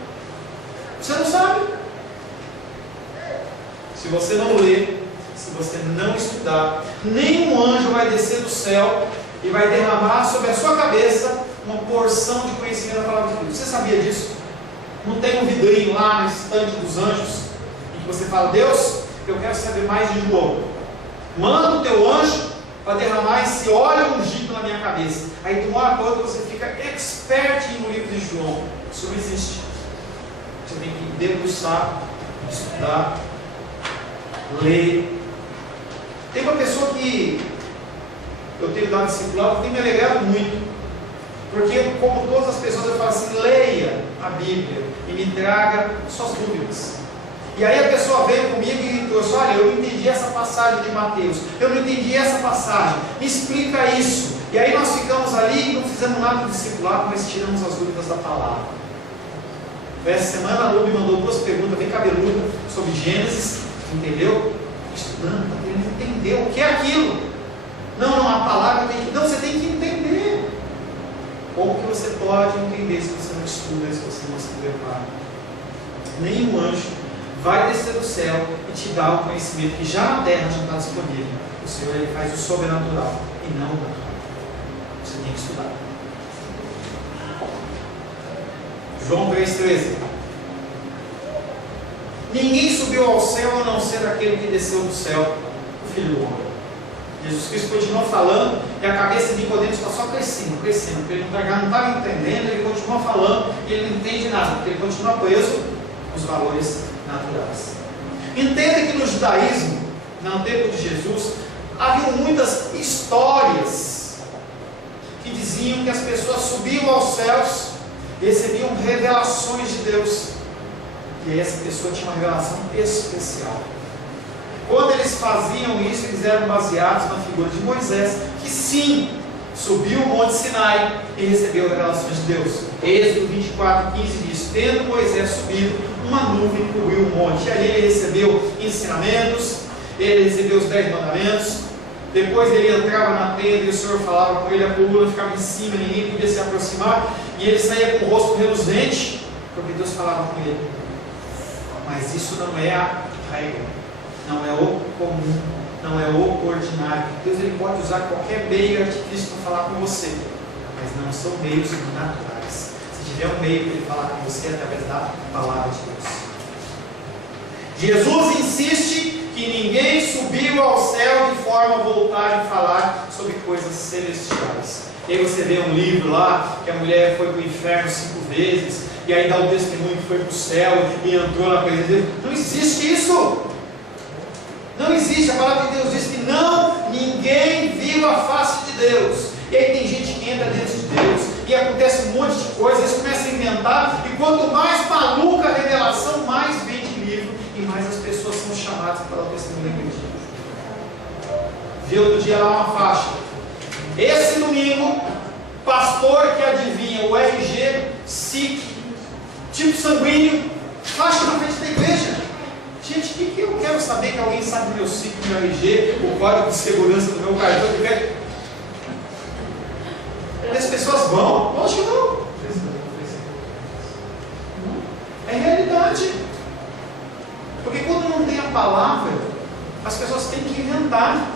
se você não ler, se você não estudar, nenhum anjo vai descer do céu e vai derramar sobre a sua cabeça uma porção de conhecimento da palavra de Deus. Você sabia disso? Não tem um vidrinho lá no estante dos anjos em que você fala: Deus, eu quero saber mais de João. Manda o teu anjo para derramar esse óleo ungido na minha cabeça. Aí de uma hora para outra você fica expert no livro de João. Isso não existe. Você tem que debruçar, estudar, ler. Tem uma pessoa que eu tenho dado discipulado que tem me alegrado muito, porque como todas as pessoas eu falo assim: leia a Bíblia e me traga suas dúvidas. E aí a pessoa veio comigo e trouxe: olha, eu não entendi essa passagem de Mateus, eu não entendi essa passagem, me explica isso. E aí nós ficamos ali e não fizemos nada do discipulado, mas tiramos as dúvidas da palavra. Essa semana a Lu me mandou 2 perguntas bem cabeludas sobre Gênesis, entendeu? Estudando, para ele entender o que é aquilo. Não, a palavra tem que... Não, você tem que entender. Como que você pode entender se você não estuda, se você não se prepara? Nenhum anjo vai descer do céu e te dar o conhecimento que já na terra já está disponível. O Senhor, Ele faz o sobrenatural e não o natural. Você tem que estudar. João 3,13. Ninguém subiu ao céu a não ser aquele que desceu do céu, o Filho do Homem. Jesus Cristo continua falando e a cabeça de Nicodemos está só crescendo, porque ele não estava entendendo, ele continua falando e ele não entende nada, porque ele continua preso nos valores naturais. Entenda que no judaísmo, no tempo de Jesus, havia muitas histórias que diziam que as pessoas subiam aos céus e recebiam revelações de Deus, e essa pessoa tinha uma revelação especial. Quando eles faziam isso, eles eram baseados na figura de Moisés, que sim, subiu o monte Sinai e recebeu revelações de Deus. Êxodo 24:15 diz: tendo Moisés subido, uma nuvem cobriu o monte. E ali ele recebeu ensinamentos, ele recebeu os 10 mandamentos. Depois ele entrava na tenda e o Senhor falava com ele, a coluna ficava em cima, ninguém podia se aproximar, e ele saía com o rosto reluzente, porque Deus falava com ele. Mas isso não é a regra, não é o comum, não é o ordinário. Deus, ele pode usar qualquer meio artifício para falar com você, mas não são meios naturais. Se tiver um meio para ele falar com você, é através da palavra de Deus. Jesus insiste que ninguém subiu ao céu de forma a voltar e falar sobre coisas celestiais. E aí você vê um livro lá, que a mulher foi para o inferno 5 vezes, e aí dá o testemunho que foi para o céu e entrou na presença de Deus. Não existe isso! Não existe. A palavra de Deus diz que ninguém viu a face de Deus. E aí tem gente que entra dentro de Deus e acontece um monte de coisa, eles começam a inventar, e quanto mais maluca a revelação, mais vende livro e mais as pessoas são chamadas para o testemunho da igreja. Vi outro dia lá uma faixa: esse domingo, pastor que adivinha o RG, SIC, tipo sanguíneo, faixa na frente da igreja. Gente, o que eu quero saber que alguém sabe meu SIC, meu RG, o código de segurança do meu cartão de crédito? E as pessoas vão? Lógico que não. É realidade. Porque quando não tem a palavra, as pessoas têm que inventar.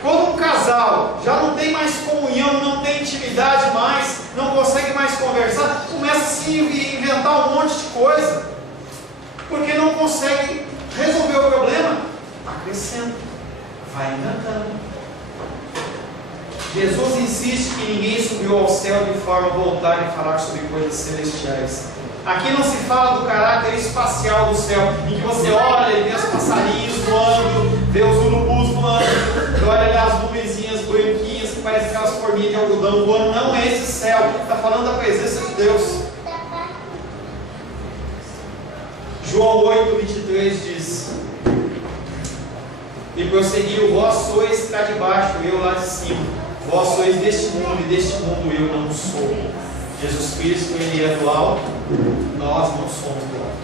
Quando um casal já não tem mais comunhão, não tem intimidade mais, não consegue mais conversar, começa assim a inventar um monte de coisa, porque não consegue resolver o problema, acrescenta, vai inventando. Jesus insiste que ninguém subiu ao céu de forma a voltar e falar sobre coisas celestiais. Aqui não se fala do caráter espacial do céu, em que você olha e vê os passarinhos voando, vê os urubus voando, olha ali as nuvenzinhas branquinhas que parecem aquelas forminhas de algodão voando. Não é esse céu, está falando da presença de Deus. João 8:23 diz: e prosseguiu: vós sois cá de baixo, eu lá de cima. Vós sois deste mundo, e deste mundo eu não sou. Jesus Cristo, Ele é do alto, nós não somos do alto.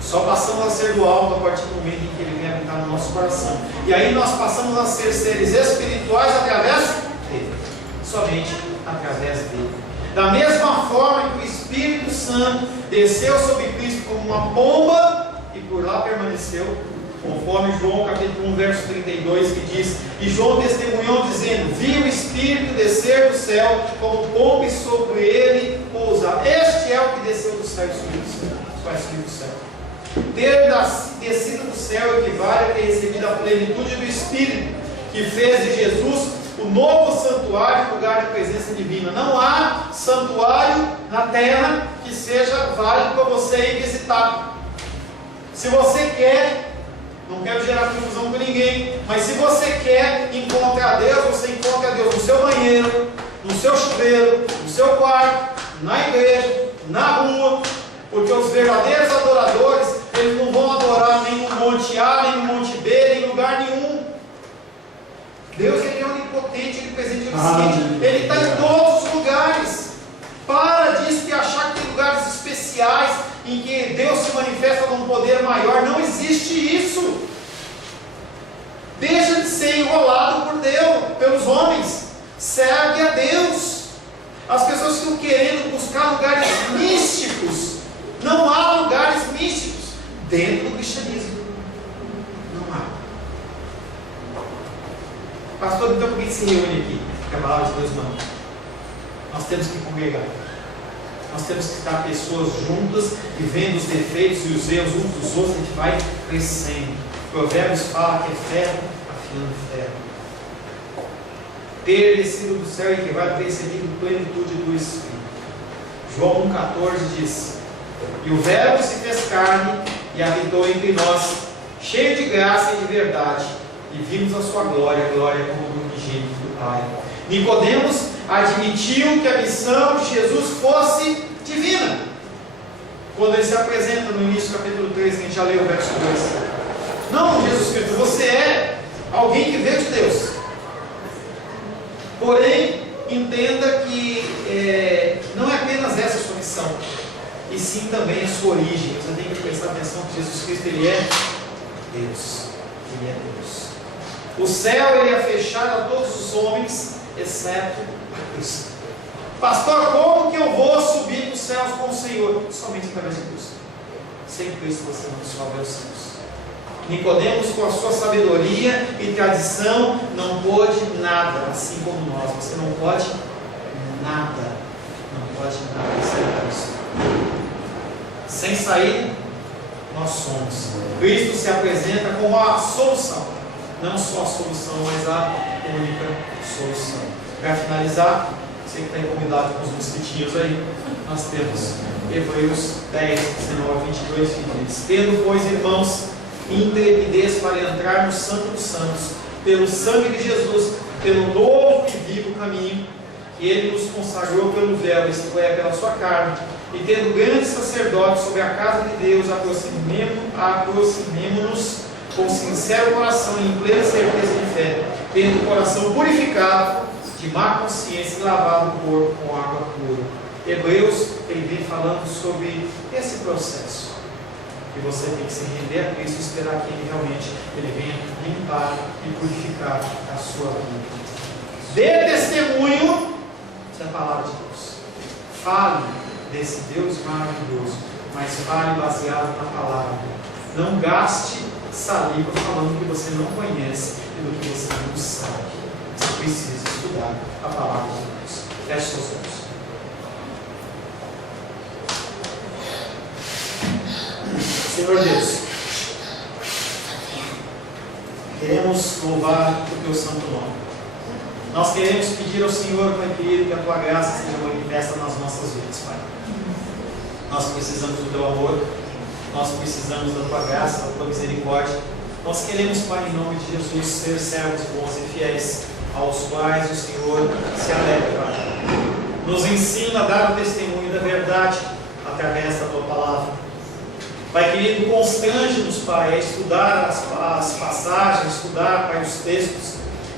Só passamos a ser do alto a partir do momento em que Ele vem habitar no nosso coração. E aí nós passamos a ser seres espirituais através dEle. Somente através dEle. Da mesma forma que o Espírito Santo desceu sobre Cristo como uma pomba, e por lá permaneceu, conforme João capítulo 1, verso 32, que diz: e João testemunhou dizendo: vi o Espírito descer do céu como pomba, e sobre ele pousar. Este é o que desceu do céu e subiu do céu. Ter descido do céu equivale a ter recebido a plenitude do Espírito, que fez de Jesus o novo santuário, lugar de presença divina. Não há santuário na terra que seja válido para você ir visitar. Se você quer, não quero gerar confusão com ninguém, mas se você quer encontrar Deus, você encontra Deus no seu banheiro, no seu chuveiro, no seu quarto, na igreja, na rua, porque os verdadeiros adoradores, eles não vão adorar nem no monte A, nem no monte B, nem em lugar nenhum. Deus, ele é onipotente, ele presente o seguinte, ele está em todos os lugares. Para disso de achar que tem lugares especiais em que Deus se manifesta com um poder maior. Não existe isso. Deixa de ser enrolado por Deus, pelos homens. Serve a Deus. As pessoas estão querendo buscar lugares místicos. Não há lugares místicos dentro do cristianismo. Não há. Pastor, então por que se reúne aqui? Porque a palavra de Deus não. Nós temos que congregar. Nós temos que estar pessoas juntas e vendo os defeitos e os erros uns dos outros. A gente vai crescendo. Provérbios fala que é ferro afiando ferro. Ter descido do céu equivale a ter recebido plenitude do Espírito. João 1,14 diz: e o Verbo se fez carne e habitou entre nós, cheio de graça e de verdade, e vimos a sua glória, glória como do unigênito do Pai. Nicodemos admitiu que a missão de Jesus fosse divina, quando ele se apresenta no início do capítulo 3, que a gente já leu o verso 2. Não, Jesus Cristo, você é alguém que veio de Deus. Porém, entenda que não é apenas essa a sua missão, e sim também a sua origem. Você tem que prestar atenção que Jesus Cristo, ele é Deus. Ele é Deus. O céu ele é fechado a todos os homens, exceto a Cristo. Pastor, como que eu vou subir para os céus com o Senhor? Somente através de Cristo. Sem Cristo você não sobe aos céus. Nicodemos, com a sua sabedoria e tradição, não pôde nada, assim como nós. Você não pode nada. Não pode nada sem Cristo. Sem saída, nós somos. Cristo se apresenta como a solução. Não só a solução, mas a única solução. Para finalizar, você que está incomodado com os mosquitinhos aí, nós temos Hebreus 10, 19, 22, que diz: tendo, pois, irmãos, intrepidez para entrar no Santo dos Santos, pelo sangue de Jesus, pelo novo e vivo caminho, que Ele nos consagrou pelo véu, isto é, pela sua carne, e tendo grande sacerdote sobre a casa de Deus, aproximemo-nos com sincero coração e em plena certeza de fé, tendo o coração purificado de má consciência e lavado o corpo com água pura. Hebreus, ele vem falando sobre esse processo, que você tem que se render a Cristo e esperar que Ele realmente venha limpar e purificar a sua vida. Dê testemunho da palavra de Deus. Fale desse Deus maravilhoso, mas fale baseado na palavra. Não gaste saliva falando que você não conhece e do que você não sabe. Você precisa estudar a palavra de Deus. Feche seus olhos. Senhor Deus, queremos louvar o Teu santo nome. Nós queremos pedir ao Senhor, Pai querido, que a Tua graça seja manifesta nas nossas vidas, Pai. Nós precisamos do Teu amor, nós precisamos da Tua graça, da Tua misericórdia. Nós queremos, Pai, em nome de Jesus, ser servos bons e fiéis, aos quais o Senhor se alegra, Pai. Nos ensina a dar o testemunho da verdade através da Tua palavra. Pai querido, constrange-nos, Pai, a estudar as passagens, estudar, Pai, os textos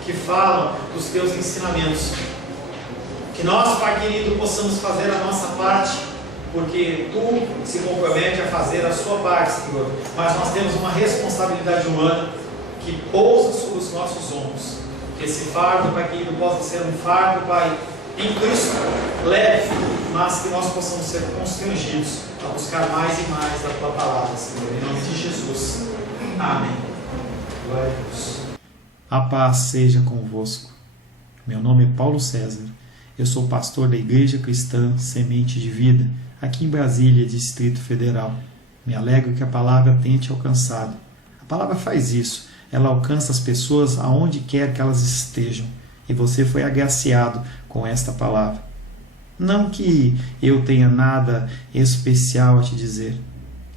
que falam dos Teus ensinamentos. Que nós, Pai querido, possamos fazer a nossa parte, porque Tu se compromete a fazer a sua parte, Senhor. Mas nós temos uma responsabilidade humana que pousa sobre os nossos ombros. Que esse fardo, Pai querido, possa ser um fardo, Pai, em Cristo, leve, mas que nós possamos ser constrangidos a buscar mais e mais da Tua palavra, Senhor, em nome de Jesus. Amém. Glória a Deus. A paz seja convosco. Meu nome é Paulo César. Eu sou pastor da Igreja Cristã Semente de Vida, aqui em Brasília, Distrito Federal. Me alegro que a palavra tenha te alcançado. A palavra faz isso. Ela alcança as pessoas aonde quer que elas estejam. E você foi agraciado com esta palavra. Não que eu tenha nada especial a te dizer.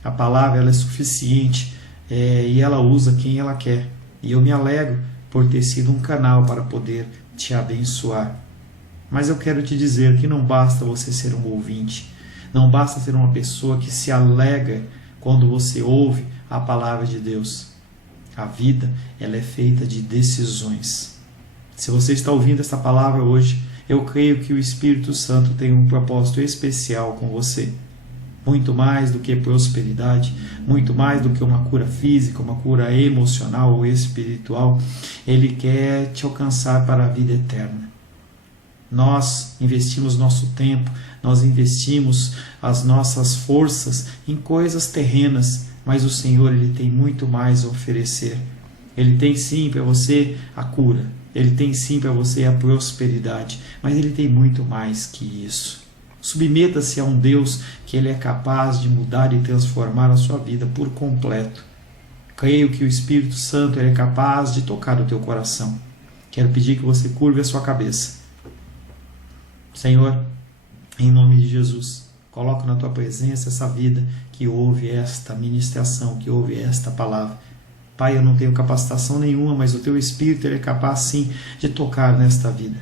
A palavra ela é suficiente e ela usa quem ela quer. E eu me alegro por ter sido um canal para poder te abençoar. Mas eu quero te dizer que não basta você ser um ouvinte. Não basta ser uma pessoa que se alegra quando você ouve a palavra de Deus. A vida ela é feita de decisões. Se você está ouvindo esta palavra hoje, eu creio que o Espírito Santo tem um propósito especial com você. Muito mais do que prosperidade, muito mais do que uma cura física, uma cura emocional ou espiritual, Ele quer te alcançar para a vida eterna. Nós investimos nosso tempo, nós investimos as nossas forças em coisas terrenas, mas o Senhor Ele tem muito mais a oferecer. Ele tem sim para você a cura, Ele tem sim para você a prosperidade, mas Ele tem muito mais que isso. Submeta-se a um Deus que Ele é capaz de mudar e transformar a sua vida por completo. Creio que o Espírito Santo Ele é capaz de tocar o teu coração. Quero pedir que você curve a sua cabeça. Senhor, em nome de Jesus, coloco na tua presença essa vida que ouve esta ministração, que ouve esta palavra. Pai, eu não tenho capacitação nenhuma, mas o teu Espírito Ele é capaz sim de tocar nesta vida,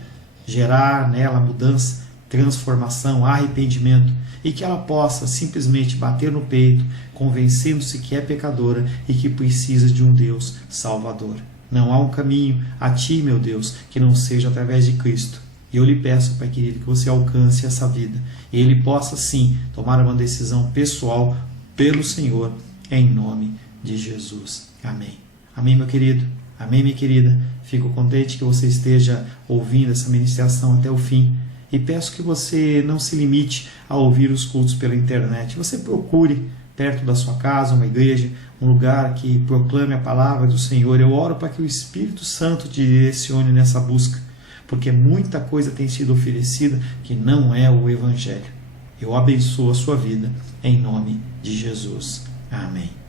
gerar nela mudança, transformação, arrependimento, e que ela possa simplesmente bater no peito, convencendo-se que é pecadora e que precisa de um Deus salvador. Não há um caminho a ti, meu Deus, que não seja através de Cristo. E eu lhe peço, Pai querido, que você alcance essa vida e ele possa sim tomar uma decisão pessoal pelo Senhor, em nome de Jesus. Amém. Amém, meu querido. Amém, minha querida. Fico contente que você esteja ouvindo essa ministração até o fim. E peço que você não se limite a ouvir os cultos pela internet. Você procure perto da sua casa uma igreja, um lugar que proclame a palavra do Senhor. Eu oro para que o Espírito Santo te direcione nessa busca, porque muita coisa tem sido oferecida que não é o Evangelho. Eu abençoo a sua vida em nome de Jesus. Amém.